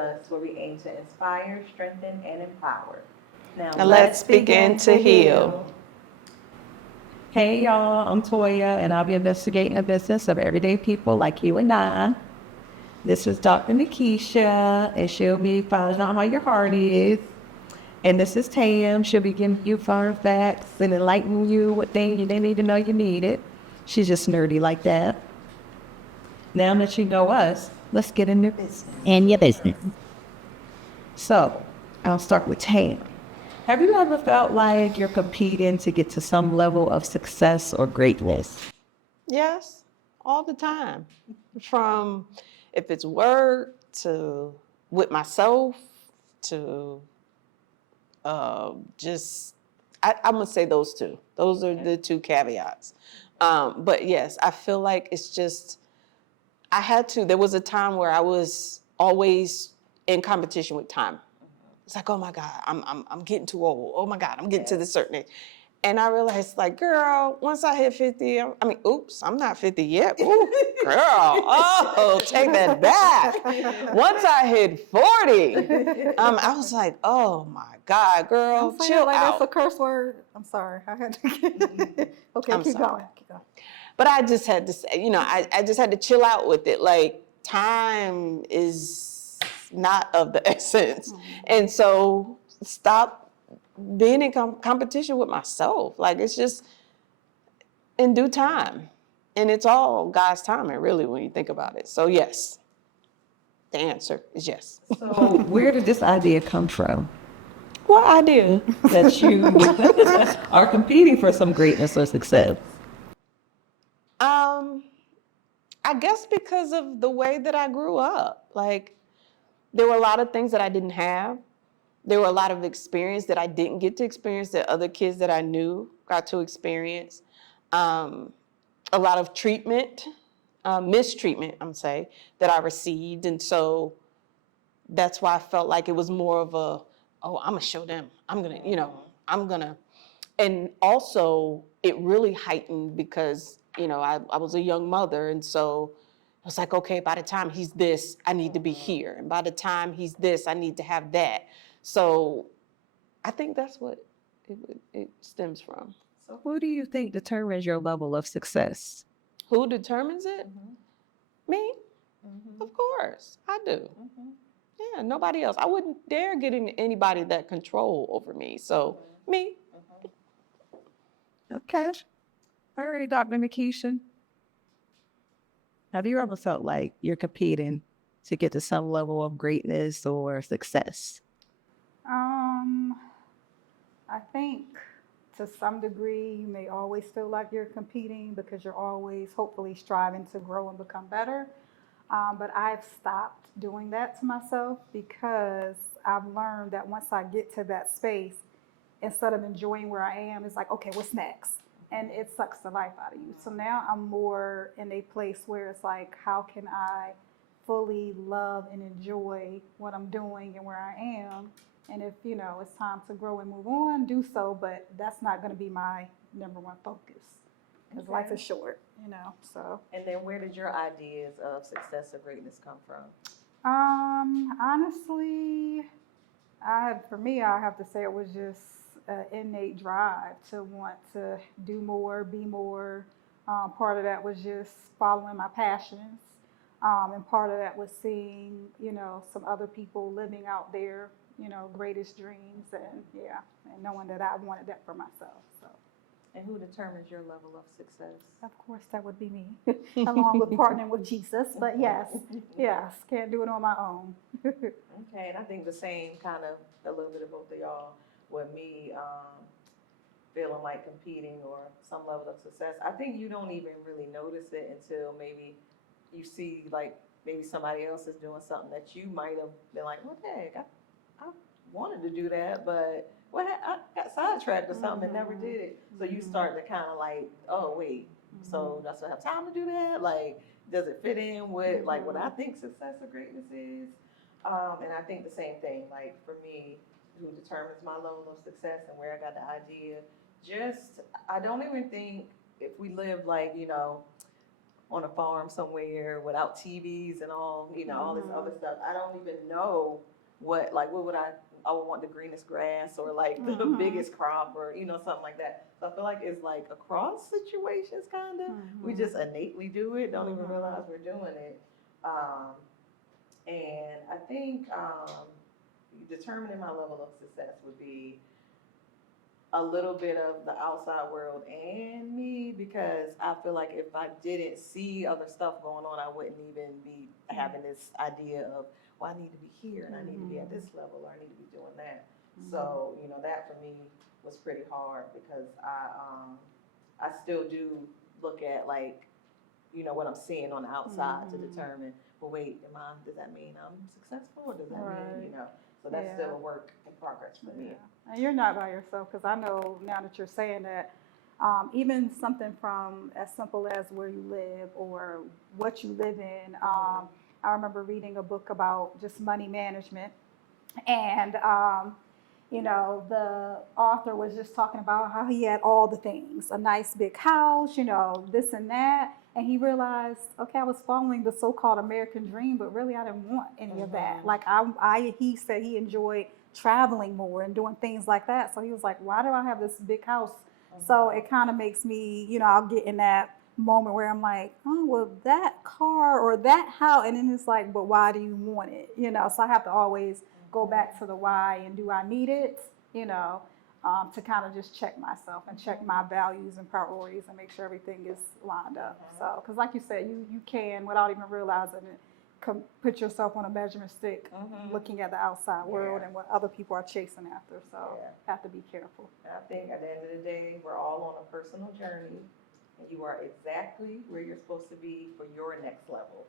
Us, where we aim to inspire, strengthen, and empower. Now, Now let's begin to heal. Hey y'all, I'm Toya, and I'll be investigating the business of everyday people like you and I. This is Dr. Nikkisha, and she'll be finding out how your heart is. And this is Tam. She'll be giving you fun facts and enlightening you what things you didn't need to know you needed. She's just nerdy like that. Now that you know us, let's get into business. In your business. So, I'll start with Tam. Have you ever felt like you're competing to get to some level of success or greatness? Yes, all the time. From if it's work to with myself to just, I'm going to say those two. Those are the two caveats. But yes, I feel like it's just, there was a time where I was always in competition with time. It's like, oh my God, I'm getting too old. Oh my God, I'm getting to this certain age. And I realized, like, girl, once I hit 50, oops, I'm not 50 yet. Ooh, girl, oh, take that back. Once I hit 40, I was like, oh my God, girl, Don't say chill it like out. that's a curse word. I'm sorry. I had to. Okay, I'm keep sorry. going. Keep going. But I just had to say, I just had to chill out with it. Like, time is not of the essence. And so stop being in competition with myself. Like, it's just in due time. And it's all God's timing, really, when you think about it. So, yes, the answer is yes. So, where did this idea come from? What idea? That you are competing for some greatness or success? I guess because of the way that I grew up. Like, there were a lot of things that I didn't have. There were a lot of experience that I didn't get to experience that other kids that I knew got to experience. A lot of treatment, mistreatment, that I received. And so that's why I felt like it was more of I'm going to show them. I'm going to. And also, it really heightened because, I was a young mother. And so I was like, okay, by the time he's this, I need to be here. And by the time he's this, I need to have that. So I think that's what it stems from. So, who do you think determines your level of success? Who determines it? Me? Of course, I do. Yeah, nobody else. I wouldn't dare get anybody that control over me. So me. Okay. All right, Dr. Nikkisha. Have you ever felt like you're competing to get to some level of greatness or success? I think to some degree you may always feel like you're competing because you're always hopefully striving to grow and become better. But I've stopped doing that to myself because I've learned that once I get to that space, instead of enjoying where I am, it's like, okay, what's next? And it sucks the life out of you. So now I'm more in a place where it's like, how can I fully love and enjoy what I'm doing and where I am? And if, it's time to grow and move on, do so. But that's not going to be my number one focus because life is short, so. And then where did your ideas of success or greatness come from? Honestly, for me, I have to say it was just an innate drive to want to do more, be more. Part of that was just following my passions. And part of that was seeing, some other people living out their, greatest dreams and knowing that I wanted that for myself. So. And who determines your level of success? Of course, that would be me, along with partnering with Jesus. But yes, can't do it on my own. Okay, and I think the same kind of a little bit of both of y'all. With me feeling like competing or some level of success, I think you don't even really notice it until maybe you see like maybe somebody else is doing something that you might have been like, what the heck, I wanted to do that, but I got sidetracked or something and never did it. So you start to kind of like, oh wait, so that's what I have time to do that? Like, does it fit in with like what I think success or greatness is? And I think the same thing, like for me, who determines my level of success and where I got the idea, I don't even think if we live like, on a farm somewhere without TVs and all, all this other stuff. I don't even know what would I would want the greenest grass or like the biggest crop or, something like that. So I feel like it's like across situations kind of. We just innately do it, don't even realize we're doing it. And I think determining my level of success would be a little bit of the outside world and me, because I feel like if I didn't see other stuff going on, I wouldn't even be having this idea of, well, I need to be here and I need to be at this level or I need to be doing that. So, that for me was pretty hard because I still do look at what I'm seeing on the outside to determine, well, wait, does that mean I'm successful or does that mean, so that's still a work in progress for me. And you're not by yourself, because I know now that you're saying that, even something from as simple as where you live or what you live in. I remember reading a book about just money management, and the author was just talking about how he had all the things, a nice big house, this and that. And he realized, okay, I was following the so-called American dream, but really I didn't want any of that. Like he said he enjoyed traveling more and doing things like that. So he was like, why do I have this big house? So it kind of makes me, I'll get in that moment where I'm like, oh, well, that car or that house. And then it's like, but why do you want it? So I have to always go back to the why and do I need it? To kind of just check myself and check my values and priorities and make sure everything is lined up. So, because like you said, you can, without even realizing it, put yourself on a measurement stick, looking at the outside world and what other people are chasing after. So, have to be careful. I think at the end of the day, we're all on a personal journey, and you are exactly where you're supposed to be for your next level.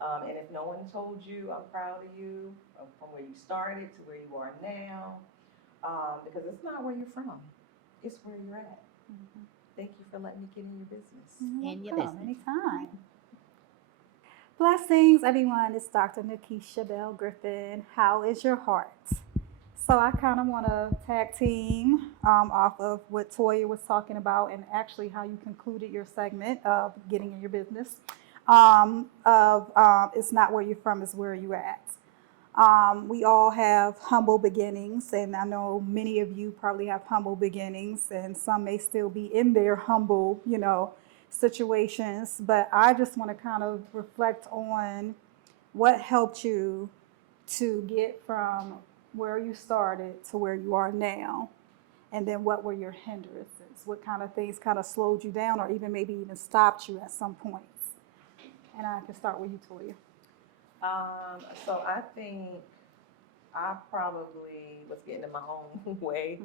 And if no one told you, I'm proud of you from where you started to where you are now. Because it's not where you're from, it's where you're at. Thank you for letting me get in your business. In your business. Anytime. Blessings, everyone. It's Dr. Nikkisha Bell-Griffin. How is your heart? So I kind of want to tag team off of what Toya was talking about and actually how you concluded your segment of getting in your business. It's not where you're from, it's where you're at. We all have humble beginnings, and I know many of you probably have humble beginnings, and some may still be in their humble, situations. But I just want to kind of reflect on what helped you to get from where you started to where you are now, and then what were your hindrances? What kind of things kind of slowed you down, or even maybe even stopped you at some points? And I can start with you, Toya. So I think I probably was getting in my own way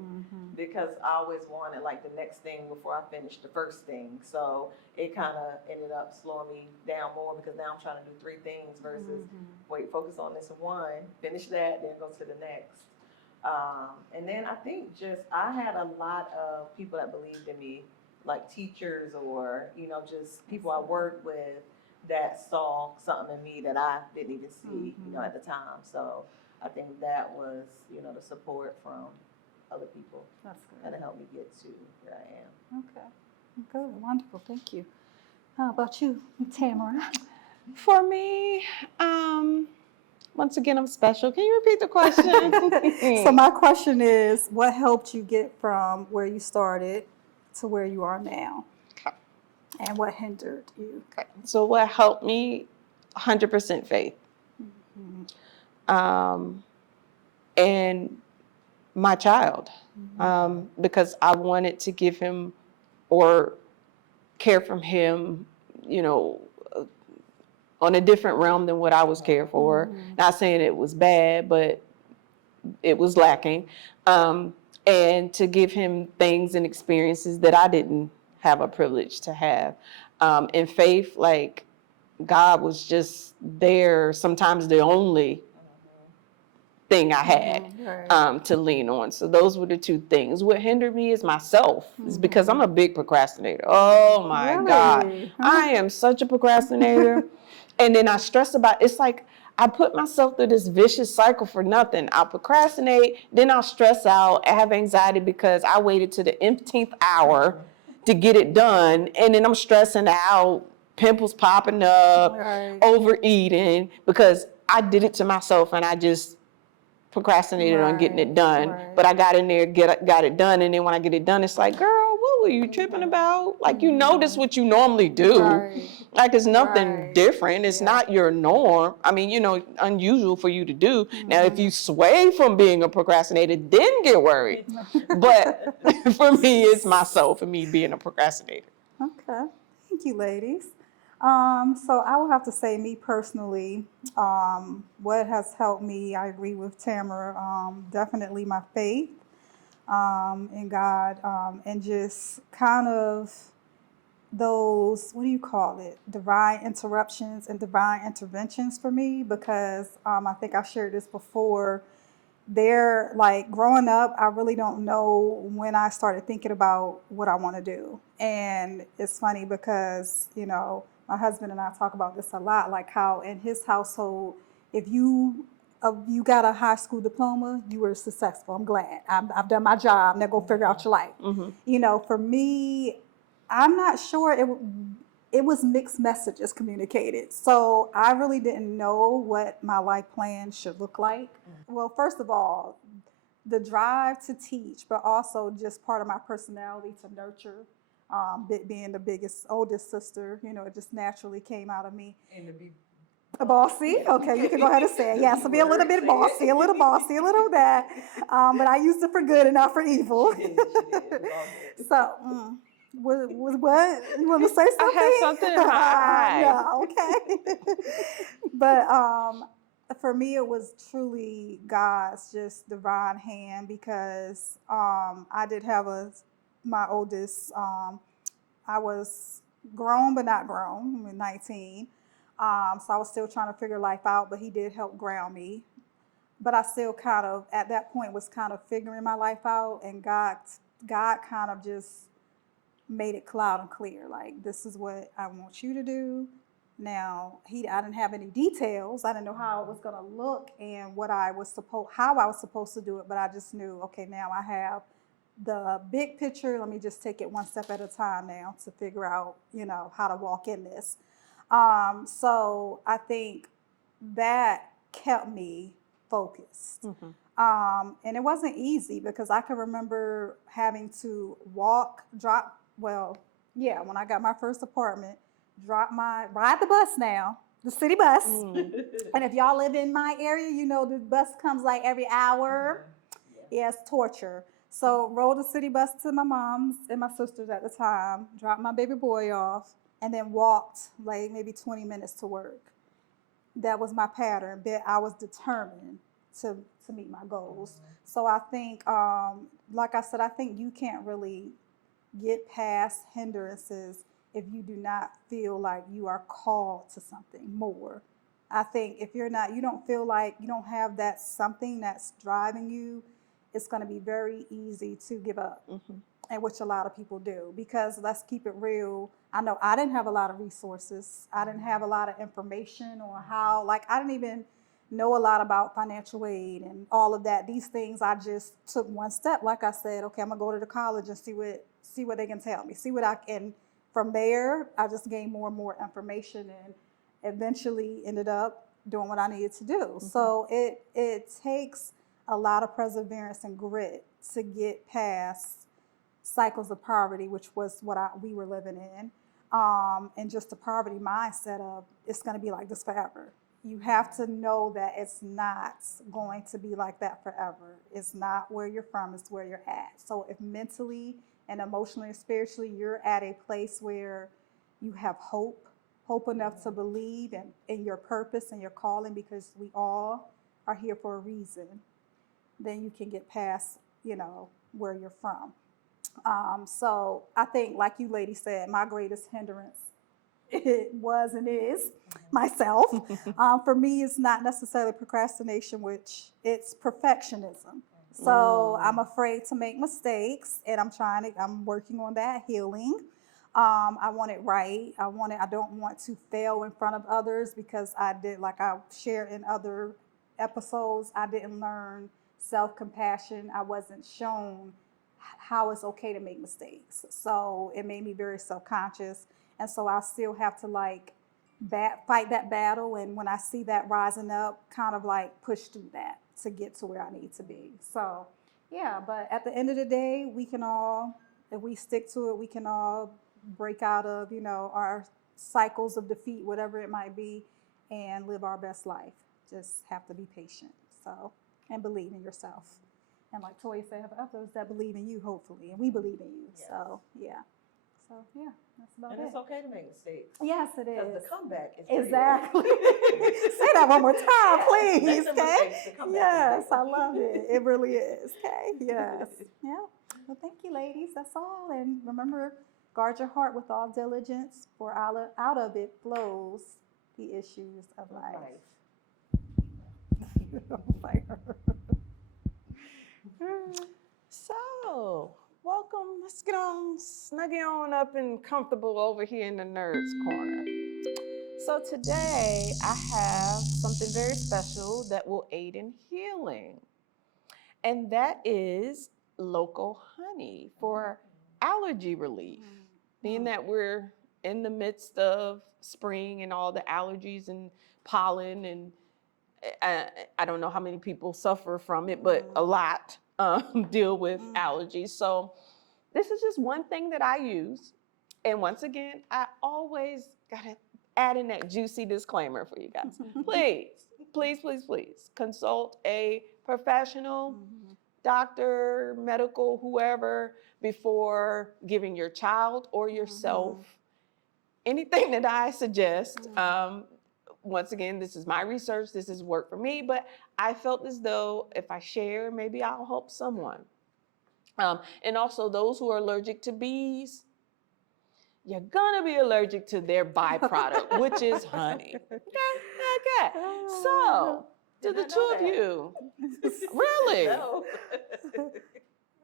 because I always wanted the next thing before I finished the first thing. So it kind of ended up slowing me down more because now I'm trying to do 3 things versus wait, focus on this one, finish that, then go to the next. And then I think I had a lot of people that believed in me, like teachers or, just people I worked with that saw something in me that I didn't even see, at the time. So I think that was, the support from other people. That's good. That helped me get to where I am. Okay. Good. Wonderful. Thank you. How about you, Tamara? For me, once again, I'm special. Can you repeat the question? So my question is, what helped you get from where you started to where you are now? And what hindered you? Okay. So what helped me? 100% faith. And my child, because I wanted to give him or care for him, on a different realm than what I was cared for. Not saying it was bad, but it was lacking. And to give him things and experiences that I didn't have a privilege to have. In faith, God was just there, sometimes the only thing I had to lean on. So those were the 2 things. What hindered me is myself. It's because I'm a big procrastinator. Oh my God. I am such a procrastinator. And then I stress about, it's like I put myself through this vicious cycle for nothing. I'll procrastinate, then I'll stress out, I have anxiety because I waited to the 15th hour to get it done. And then I'm stressing out pimples popping up, Right. overeating, because I did it to myself and I just procrastinated on getting it Right, done. right. But I got in there, got it done, and then when I get it done, it's like, girl, what were you tripping about? Like, you know, this what you normally do. Right. Like, it's nothing Right. different. It's Yeah. not your norm. I mean, you know, unusual for you to do. Now, if Mm-hmm. you sway from being a procrastinator, then get worried. But for me, it's myself and me being a procrastinator. Okay. Thank you, ladies. So I will have to say, me personally, what has helped me, I agree with Tamara, definitely my faith in God, and just kind of those, what do you call it, divine interruptions and divine interventions for me, because I think I shared this before. They're like, growing up, I really don't know when I started thinking about what I want to do. And it's funny because, you know, my husband and I talk about this a lot, like how in his household, if you got a high school diploma, you were successful. I'm glad. I've done my job. Now go figure out your life. Mm-hmm. You know, for me, I'm not sure it was mixed messages communicated. So I really didn't know what my life plan should look like. Well, first of all, the drive to teach, but also just part of my personality to nurture. Being the oldest sister, you know, it just naturally came out of me. And to be Bossy, okay, you can go ahead and say it. Yes, to be a little bit bossy, a little bossy, a little of that. But I used it for good and not for evil. She did. It was all good. So, was what? You want to say something? I have something in my eye. No, okay. But for me, it was truly God's just divine hand, because I did have my oldest. I was grown but not grown. I was 19. So I was still trying to figure life out, but he did help ground me. But I still kind of, at that point, was kind of figuring my life out, and God kind of just made it loud and clear, like, this is what I want you to do. Now, I didn't have any details. I didn't know how it was going to look and how I was supposed to do it, but I just knew, okay, now I have the big picture. Let me just take it one step at a time now to figure out, you know, how to walk in this. So I think that kept me focused. Mm-hmm. And it wasn't easy, because I can remember having to when I got my first apartment, ride the bus now, the city bus. And if y'all live in my area, you know the bus comes like every hour. Yeah, it's torture. So rode the city bus to my mom's and my sister's at the time, dropped my baby boy off, and then walked like maybe 20 minutes to work. That was my pattern, but I was determined to meet my goals. So I think, like I said, I think you can't really get past hindrances if you do not feel like you are called to something more. I think if you don't feel like you don't have that something that's driving you, it's going to be very easy to give up. Mm-hmm. And which a lot of people do, because let's keep it real. I know I didn't have a lot of resources. I didn't have a lot of information on how, like, I didn't even know a lot about financial aid and all of that. These things, I just took one step. Like I said, okay, I'm gonna go to the college and see what they can tell me, see what I can. From there, I just gained more and more information, and eventually ended up doing what I needed to do. Mm-hmm. So it takes a lot of perseverance and grit to get past cycles of poverty, which was what we were living in, and just the poverty mindset of it's going to be like this forever. You have to know that it's not going to be like that forever. It's not where you're from, it's where you're at. So if mentally and emotionally and spiritually you're at a place where you have hope enough to believe in your purpose and your calling, because we all are here for a reason, then you can get past, where you're from. So I think, like you ladies said, my greatest hindrance, it was and is myself. For me, it's not necessarily procrastination, which it's perfectionism. So I'm afraid to make mistakes, and I'm working on that healing. I want it right. I don't want to fail in front of others, because like I shared in other episodes, I didn't learn self-compassion. I wasn't shown how it's okay to make mistakes. So it made me very self-conscious. And so I still have to like fight that battle. And when I see that rising up, kind of like push through that to get to where I need to be. So yeah, but at the end of the day, we can all, if we stick to it, we can all break out of, our cycles of defeat, whatever it might be, and live our best life. Just have to be patient. So, and believe in yourself. And like Toya said, have others that believe in you, hopefully, and we believe in you. Yes. So, yeah. So, yeah, that's about And it. it's okay to make mistakes. Yes, it Because is. the comeback is real. Exactly. Say that one more time, Yeah, please. make the Okay. mistakes, the comeback is Yes, real. I love it. It really is. Okay. Yes. Yeah. Well, thank you, ladies. That's all. And remember, guard your heart with all diligence, for out of it flows the issues of life. So, welcome. Let's get on, snuggie on up and comfortable over here in the Nerds Corner. So today I have something very special that will aid in healing. And that is local honey for allergy relief. Being that we're in the midst of spring and all the allergies and pollen, and I don't know how many people suffer from it, but a lot deal with allergies. So this is just one thing that I use. And once again, I always gotta add in that juicy disclaimer for you guys. Please, please, please, please consult a professional, doctor, medical, whoever, before giving your child or yourself anything that I suggest. Once again, this is my research, this is work for me, but I felt as though if I share, maybe I'll help someone. And also those who are allergic to bees, you're gonna be allergic to their byproduct, which is honey. Okay. So, to the two of you, really? No.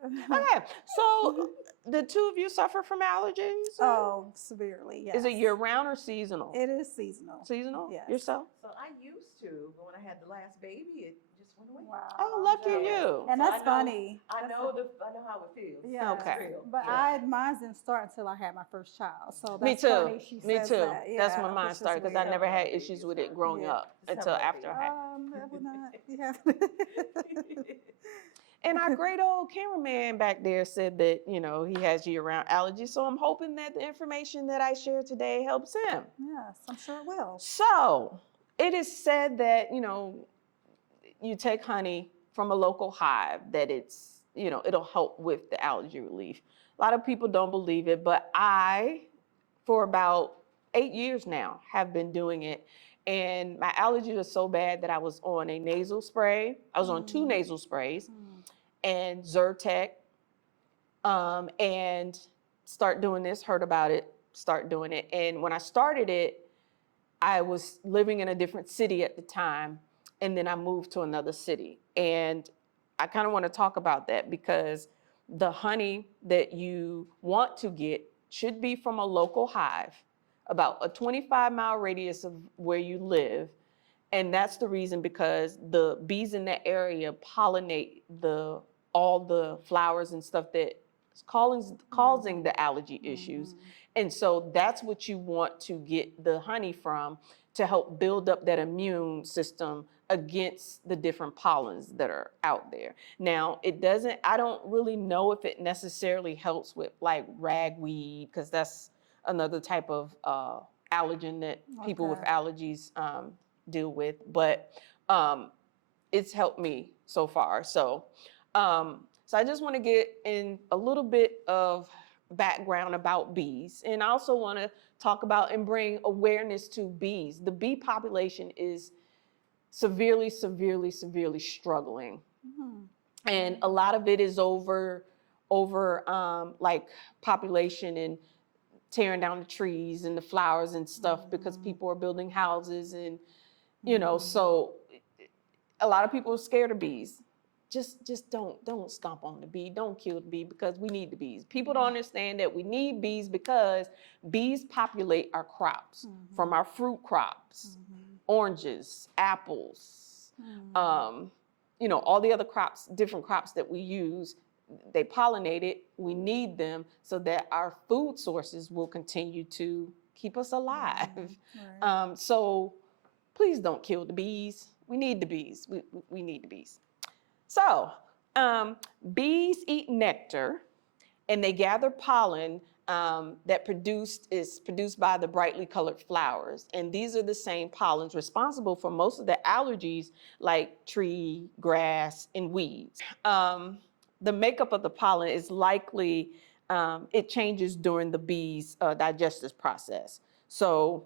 Okay, so the two of you suffer from allergies? Oh, severely, yes. Is it year-round or seasonal? It is seasonal. Seasonal? Yes. Yourself? So I used to, but when I had the last baby, it just went away. Wow. Oh, lucky you. And So that's I know- funny. I know how it feels. Yeah. Okay. It's real. But Yeah. mine didn't start until I had my first child. So Me that's too. funny she Me says too. that. That's Yeah, when mine which is started because I weird. never had issues with it growing Yeah. up until after I had. That would not be And our great old cameraman back there said that, he has year-round allergies. So I'm hoping that the information that I share today helps him. Yes, I'm sure it will. So it is said that, you take honey from a local hive, that it's, it'll help with the allergy relief. A lot of people don't believe it, but I, for about 8 years now, have been doing it. And my allergies are so bad that I was on a nasal spray. I was on 2 nasal sprays and Zyrtec, and start doing this, heard about it, start doing it. And when I started it, I was living in a different city at the time, and then I moved to another city. And I kind of want to talk about that because the honey that you want to get should be from a local hive, about a 25-mile radius of where you live. And that's the reason, because the bees in that area pollinate all the flowers and stuff that is causing the allergy issues. And so that's what you want to get the honey from, to help build up that immune system against the different pollens that are out there. Now, I don't really know if it necessarily helps with like ragweed, because that's another type of allergen that people with allergies deal with, but it's helped me so far. So I just want to get in a little bit of background about bees, and I also want to talk about and bring awareness to bees. The bee population is severely, severely, severely struggling, and a lot of it is over like population and tearing down the trees and the flowers and stuff, because people are building houses, and so a lot of people are scared of bees. Just don't stomp on the bee. Don't kill the bee, because we need the bees. People don't understand that we need bees because bees populate our crops, from our fruit crops, oranges, apples, all the other crops, different crops that we use. They pollinate it. We need them so that our food sources will continue to keep us alive. Right. So please don't kill the bees. We need the bees. We need the bees. So bees eat nectar and they gather pollen that is produced by the brightly colored flowers. And these are the same pollens responsible for most of the allergies like tree, grass, and weeds. The makeup of the pollen is likely, it changes during the bee's digestive process. So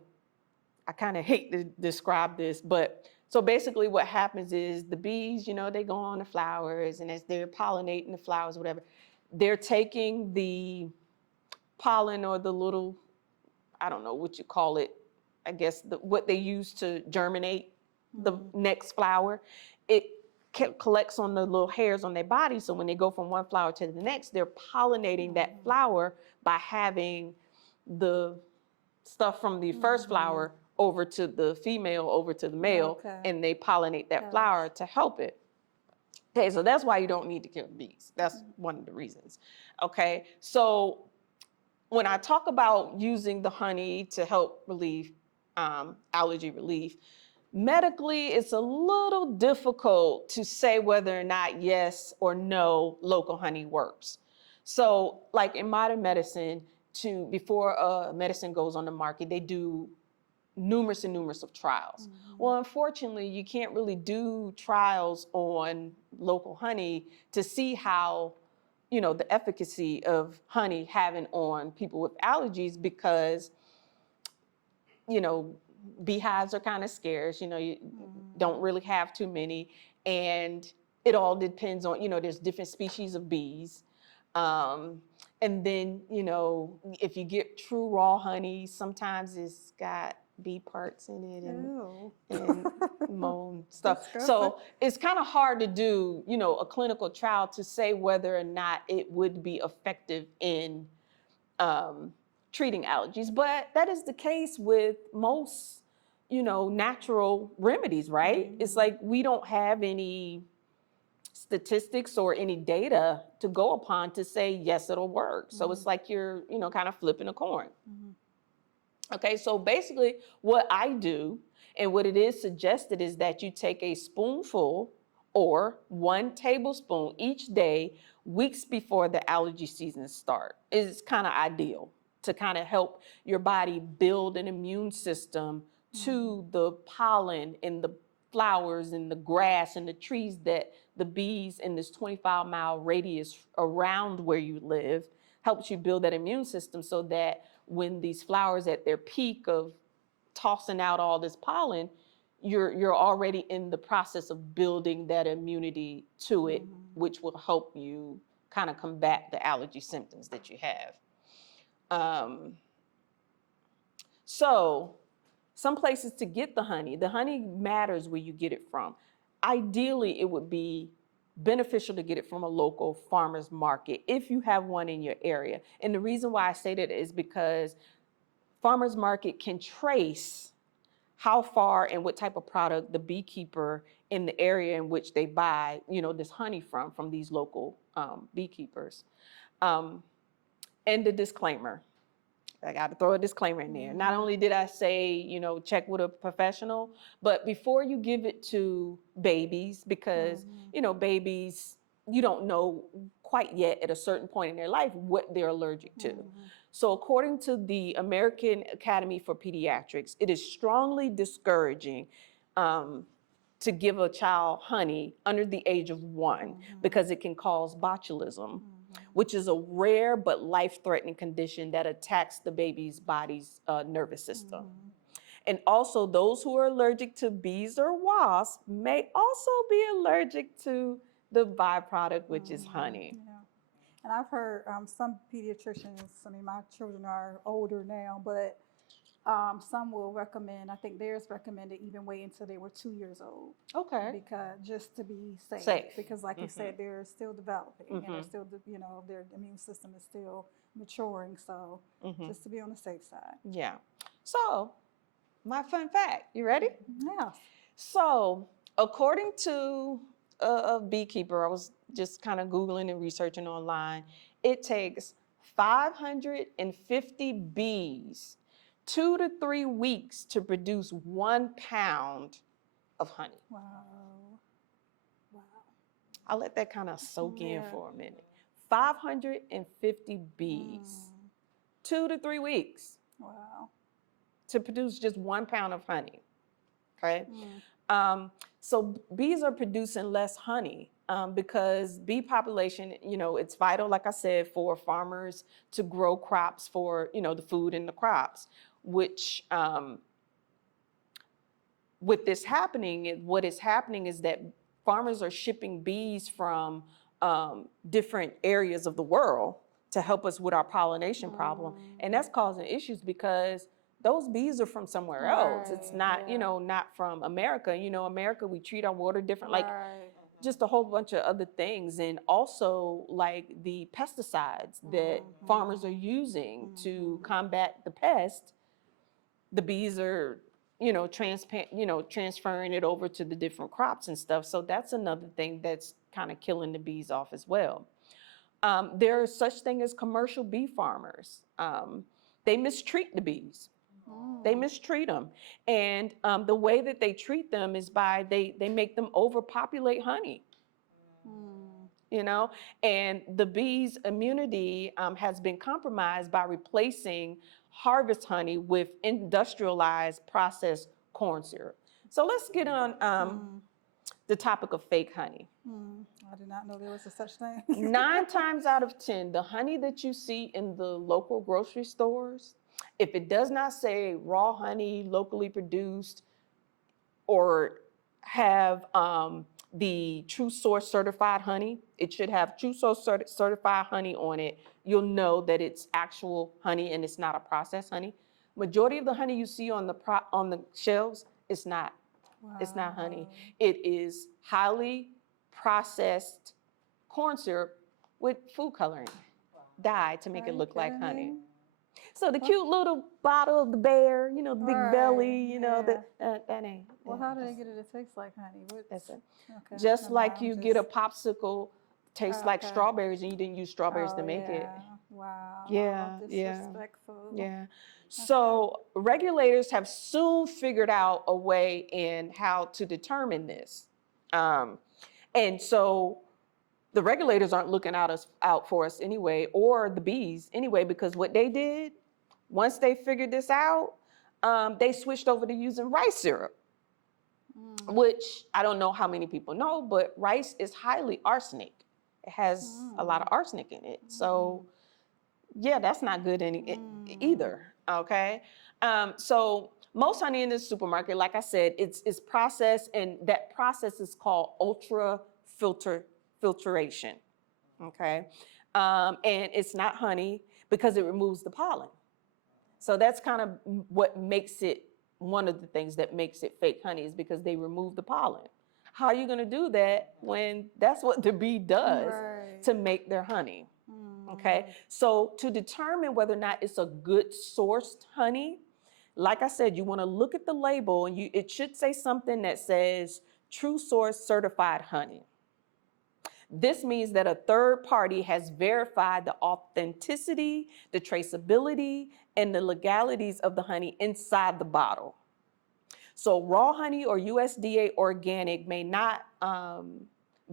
I kind of hate to describe this, but so basically what happens is the bees, they go on the flowers, and as they're pollinating the flowers, whatever, they're taking the pollen or the little, I don't know what you call it, I guess what they use to germinate the next flower. It collects on the little hairs on their body. So when they go from one flower to the next, they're pollinating that flower by having the stuff from the first flower over to the female, over to the male, Okay. and they pollinate that Gosh. flower to help it. Okay, so that's why you don't need to kill the bees. That's one of the reasons. Okay, so when I talk about using the honey to help relieve allergy relief, medically, it's a little difficult to say whether or not yes or no local honey works. So like in modern medicine, before a medicine goes on the market, they do numerous and numerous of trials. Well, unfortunately, you can't really do trials on local honey to see how, the efficacy of honey having on people with allergies because, beehives are kind of scarce, you don't really have too many. And it all depends on, there's different species of bees. And then, if you get true raw honey, sometimes it's got bee parts in it and mold stuff. So it's kind of hard to do, a clinical trial to say whether or not it would be effective in treating allergies. But that is the case with most, natural remedies, right? It's like we don't have any statistics or any data to go upon to say, yes, it'll work. So it's like you're, kind of flipping a coin. Okay, so basically what I do and what it is suggested is that you take a spoonful or 1 tablespoon each day, weeks before the allergy season starts. It's kind of ideal to kind of help your body build an immune system to the pollen and the flowers and the grass and the trees that the bees in this 25-mile radius around where you live helps you build that immune system so that when these flowers at their peak of tossing out all this pollen, you're already in the process of building that immunity to it, which will help you kind of combat the allergy symptoms that you have. So some places to get the honey matters where you get it from. Ideally, it would be beneficial to get it from a local farmer's market if you have one in your area. And the reason why I say that is because farmer's market can trace how far and what type of product the beekeeper in the area in which they buy, this honey from these local beekeepers. And the disclaimer. I got to throw a disclaimer in there. Not only did I say, check with a professional, but before you give it to babies, because, babies, you don't know quite yet at a certain point in their life what they're allergic to. So according to the American Academy for Pediatrics, it is strongly discouraging to give a child honey under the age of 1 because it can cause botulism, which is a rare but life-threatening condition that attacks the baby's body's nervous system. And also those who are allergic to bees or wasps may also be allergic to the byproduct, which is honey. Yeah. And I've heard some pediatricians, my children are older now, but some will recommend, I think theirs recommended even wait until they were 2 years old. Okay. Because just to be safe. Safe. Because like you said, they're still developing and they're still, their immune system is still maturing. So just to be on the safe side. Yeah. So my fun fact, you ready? Yeah. So according to a beekeeper, I was just kind of Googling and researching online, it takes 550 bees 2 to 3 weeks to produce 1 pound of honey. Wow. Wow. I'll let that kind of soak in Yeah. for a minute. 550 bees, 2 to 3 weeks Wow. to produce just 1 pound of honey. Okay. So bees are producing less honey because bee population, it's vital, like I said, for farmers to grow crops for, the food in the crops, which with this happening, what is happening is that farmers are shipping bees from different areas of the world to help us with our pollination problem. And that's causing issues because those bees are from somewhere else. It's not, not from America. America, we treat our water different, like just a whole bunch of other things. And also like the pesticides that farmers are using to combat the pest, the bees are, transferring it over to the different crops and stuff. So that's another thing that's kind of killing the bees off as well. There is such thing as commercial bee farmers. They mistreat the bees. They mistreat them. And the way that they treat them is by they make them overpopulate honey. And the bees' immunity has been compromised by replacing harvest honey with industrialized processed corn syrup. So let's get on the topic of fake honey. I did not know there was a such thing. 9 times out of 10, the honey that you see in the local grocery stores, if it does not say raw honey, locally produced, or have the True Source certified honey, it should have True Source certified honey on it. You'll know that it's actual honey and it's not a processed honey. Majority of the honey you see on the shelves, it's not. It's not honey. It is highly processed corn syrup with food coloring, dye to make it look like honey. So the cute little bottle of the bear, the big belly, that ain't. Well, how do they get it to taste like honey? That's it. Okay. Just Never like mind, you get a popsicle, tastes like strawberries, and you didn't use strawberries to make it. Wow. Yeah, Disrespectful. Yeah. So regulators have soon figured out a way in how to determine this. And so the regulators aren't looking out for us anyway, or the bees anyway, because what they did, once they figured this out, they switched over to using rice syrup, which I don't know how many people know, but rice is highly arsenic. It has a lot of arsenic in it. So yeah, that's not good either, okay? So most honey in the supermarket, like I said, it's processed, and that process is called filtration, okay? And it's not honey because it removes the pollen. So that's kind of what makes it, one of the things that makes it fake honey is because they remove the pollen. How are you gonna do that when that's what the bee does to make their honey? Okay, so to determine whether or not it's a good sourced honey, like I said, you wanna look at the label and it should say something that says True Source certified honey. This means that a third party has verified the authenticity, the traceability, and the legalities of the honey inside the bottle. So raw honey or USDA organic may not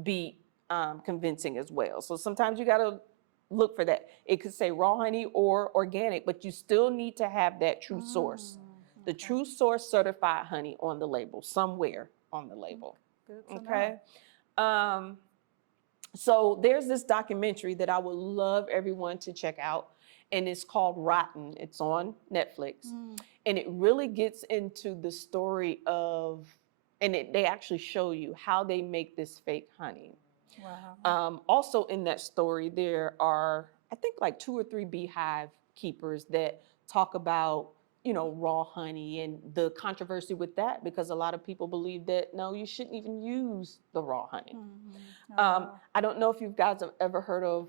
be convincing as well. So sometimes you gotta look for that. It could say raw honey or organic, but you still need to have that True Source. The True Source certified honey on the label, somewhere on the label. Good to Okay. So there's this documentary that I would love everyone to check out, and it's called Rotten. It's on Netflix, and it really gets into the story of, and they actually show you how they make this fake honey. Wow. Also in that story, there are, I think, like 2 or 3 beehive keepers that talk about, raw honey and the controversy with that, because a lot of people believe that, no, you shouldn't even use the raw honey. I don't know if you guys have ever heard of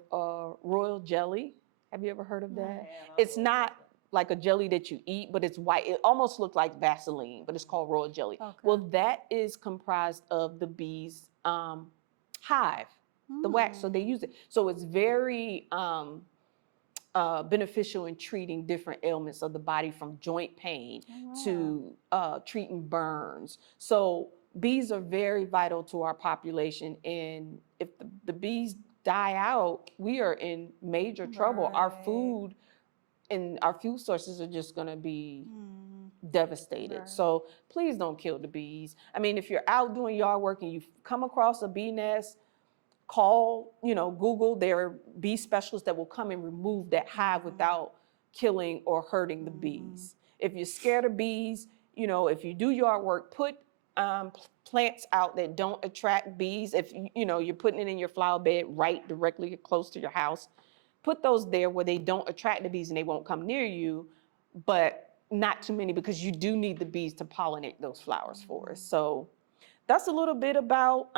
royal jelly. Have you ever heard of that? It's not like a jelly that you eat, but it's white. It almost looks like Vaseline, but it's called royal jelly. Well, that is comprised of the bees' hive, the wax, so they use it. So it's very beneficial in treating different ailments of the body, from joint pain to treating burns. So bees are very vital to our population, and if the bees die out, we are in major trouble. Our Right. food and our fuel sources are just going to be devastated. Right. So please don't kill the bees. I mean, if you're out doing yard work and you come across a bee nest, call, Google. There are bee specialists that will come and remove that hive without killing or hurting the bees. If you're scared of bees, if you do yard work, put plants out that don't attract bees. If you're putting it in your flower bed right directly close to your house, put those there where they don't attract the bees and they won't come near you, but not too many, because you do need the bees to pollinate those flowers for us. So that's a little bit about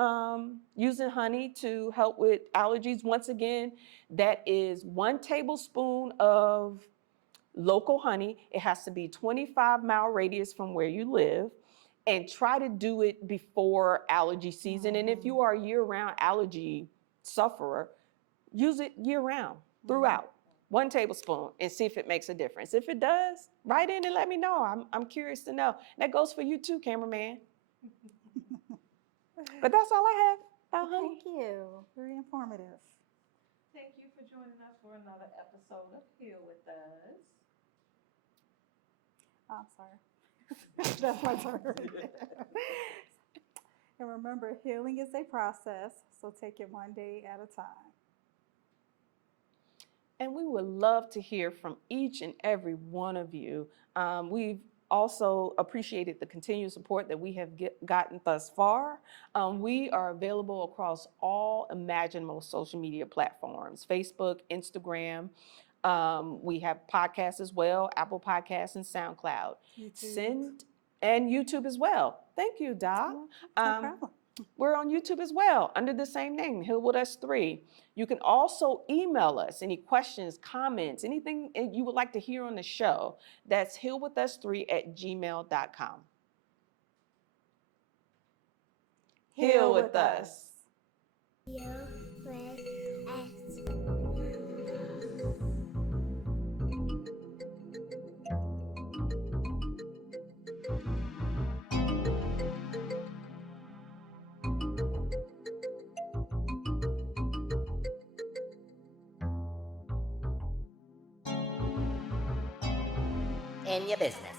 using honey to help with allergies. Once again, that is 1 tablespoon of local honey. It has to be 25-mile radius from where you live, and try to do it before allergy season. And if you are a year-round allergy sufferer, use it year-round, throughout. 1 tablespoon, and see if it makes a difference. If it does, write in and let me know. I'm curious to know. That goes for you too, cameraman. But that's all I have about honey. Thank you. Very informative. Thank you for joining us for another episode of Heal With Us. I'm sorry. That's my turn. And remember, healing is a process, so take it one day at a time. And we would love to hear from each and every one of you. We've also appreciated the continued support that we have gotten thus far. We are available across all imaginable social media platforms: Facebook, Instagram. We have podcasts as well, Apple Podcasts and SoundCloud. And YouTube as well. Thank you, Doc. No problem. We're on YouTube as well, under the same name, Heal With Us 3. You can also email us any questions, comments, anything you would like to hear on the show. That's healwithus3@gmail.com. Heal with us. Heal with us. In your business.